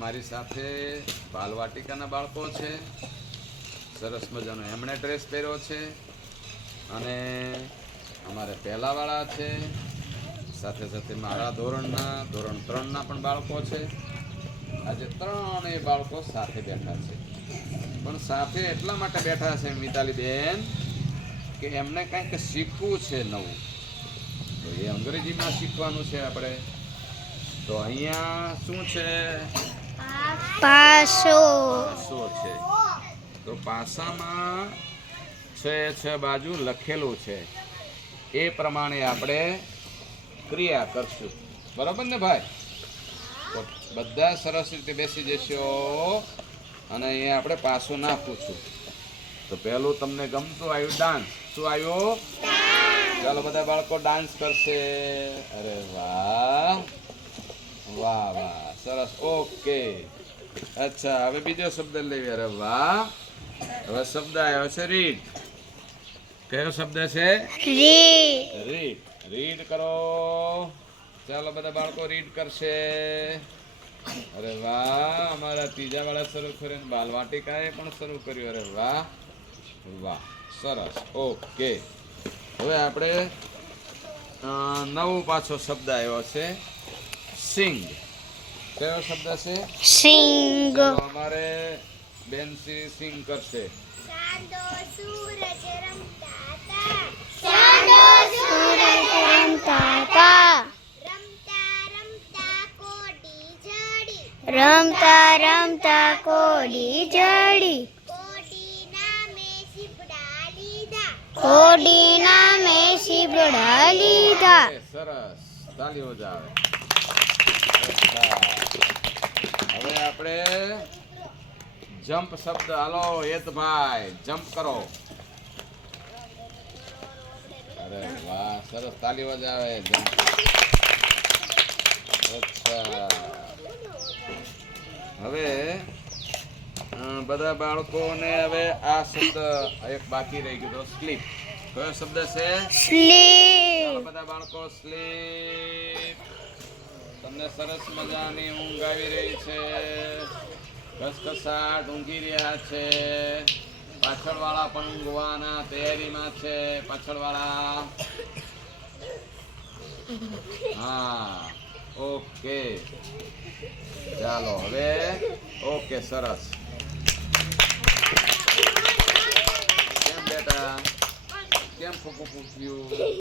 મારી સાથે બાલવાટિકાના બાળકો છે. સરસ મજાનો એમણે ડ્રેસ પહેર્યો છે અને અમારે પહેલાવાળા છે. સાથે સાથે મારા ધોરણ 3ના પણ બાળકો છે. આજે ત્રણેય બાળકો સાથે બેઠા છે. પણ સાથે એટલા માટે બેઠા છે મિતાલી બેન કે એમને કંઈક શીખવું છે નવું. તો એ અંગ્રેજીમાં શીખવાનું છે આપણે. તો અહીંયા શું છે? પાસો છે. તો પાસામાં છે બાજુ લખેલું છે. એ પ્રમાણે આપણે ક્રિયા કરશું. બરાબર ને ભાઈ? તો બધા સરસ રીતે બેસી જશો અને અહીંયા આપણે પાછું નાખું છું. તો પહેલું તમને ગમતું આવ્યું ડાન્સ. શું આવ્યું? ચાલો બધા બાળકો ડાન્સ કરશે. અરે વાહ વાહ વાહ, સરસ. ઓકે. અચ્છા, હવે બીજો શબ્દ લઈએ. અરે વાહ. હવે શબ્દ આવ્યો છે રીડ. કયો શબ્દ છે? રીડ. રીડ કરો. ચાલો બધા બાળકો રીડ કરશે. અરે વાહ, અમારા ત્રીજા વાળા શરૂ કર્યું, બાલવાટિકાએ પણ શરૂ કર્યું. અરે વાહ વાહ, સરસ. ઓકે. હવે આપણે નવો પાછો શબ્દ આવ્યો છે સિંગ. કયો શબ્દ છે? સિંગ. અમારે બેનસી સિંગ કરશે. ચાંદો સૂરજ રમતા હતા. રમતા રમતા કોડી જડી. કોડી નામે શીબડા લીધા. સરસ. તાલીઓ જાવે. હવે આપણે જમ્પ શબ્દ. હાલો હેતભાઈ, જમ્પ કરો. અરે વાહ, સરસ. તાલી વજાવે. જમ્પ. અચ્છા. હવે બધા બાળકોને હવે આ શબ્દ એક બાકી રહી ગયો. સ્લીપ. કયો શબ્દ છે? સ્લીપ. બધા બાળકો સ્લીપ. તમને સરસ મજાની ઊંઘ આવી રહી છે. ઘસઘસાટ ઊંઘી રહ્યા છે. પાછળવાળા પણ ઊંઘવાના તૈયારીમાં છે. પાછળવાળા. હા, ઓકે. ચાલો હવે. ઓકે, સરસ. કેમ બેટા? કેમ ફૂફું પૂછ્યું?